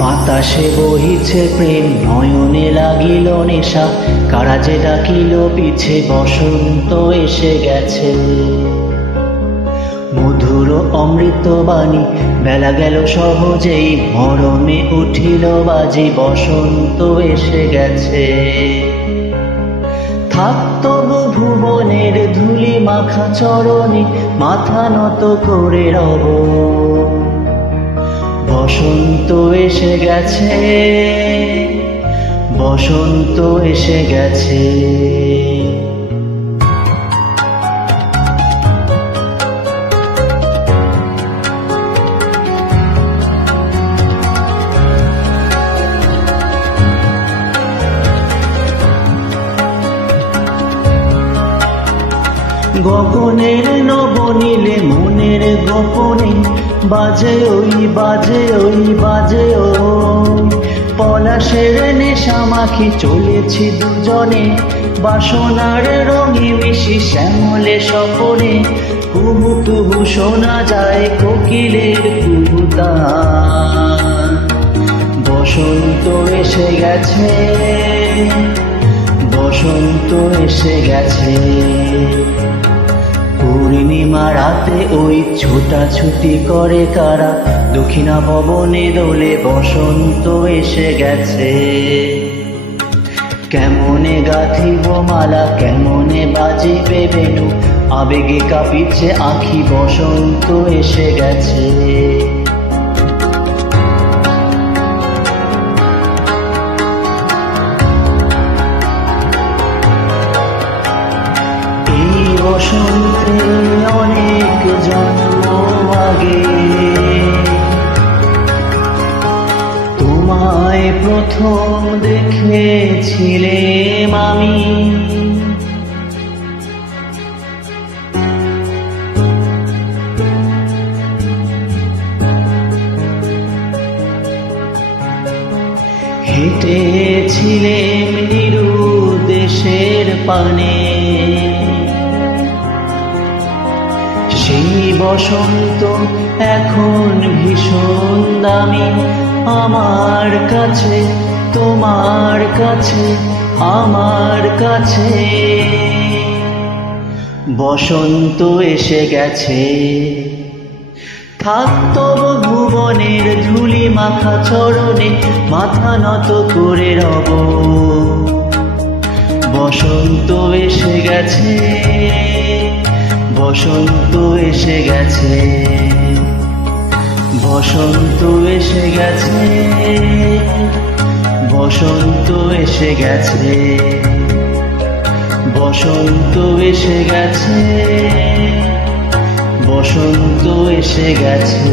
বাতাসে বহিছে প্রেম, নয়নে লাগিল নেশা, কারা যে ডাকিল পিছে, বসন্ত এসে গেছে। মধুর অমৃত বাণী, বেলা গেল সহজেই, মরমে উঠিল বাজি, বসন্ত এসে গেছে। থাক তবু ভুবনের ধুলি মাখা চরণে, মাথা নত করে রব, বসন্ত এসে গেছে, বসন্ত এসে গেছে। গগনের নবনীলে মনের গোপনে, বাজে ওই বাজে ওই বাজে ওই, পলাশের নেশা মাখি চলেছি দুজনে, বাসনার রঙে মিশি শ্যামলে স্বপনে, কুহু কুহু শোনা যায় কোকিলের কুহুতান। বসন্ত এসে গেছে, বসন্ত এসে গেছে। পূর্ণিমা রাতে ওই ছোটাছুটি করে কারা, দক্ষিণা ভবনে দোলে, বসন্ত এসে গেছে। কেমনে গাঁথিব মালা, কেমনে বাজিবে বেণু, আবেগে কাঁপিছে আঁখি, বসন্ত এসে গেছে। বসন্তে অনেক জন্ম আগে, তোমায় প্রথম দেখেছিলাম আমি। হেঁটেছিলেম নিরু দেশের পানে, সেই বসন্ত এখন ভীষণ দামি আমার কাছে, তোমার কাছে, আমার কাছে। বসন্ত এসে গেছে। থাক তবু ভুবনের ধুলি মাখা চরণে, মাথা নত করে রব, বসন্ত এসে গেছে, বসন্ত এসে গেছে, বসন্ত এসে গেছে, বসন্ত এসে গেছে, বসন্ত এসে গেছে, বসন্ত এসে গেছে।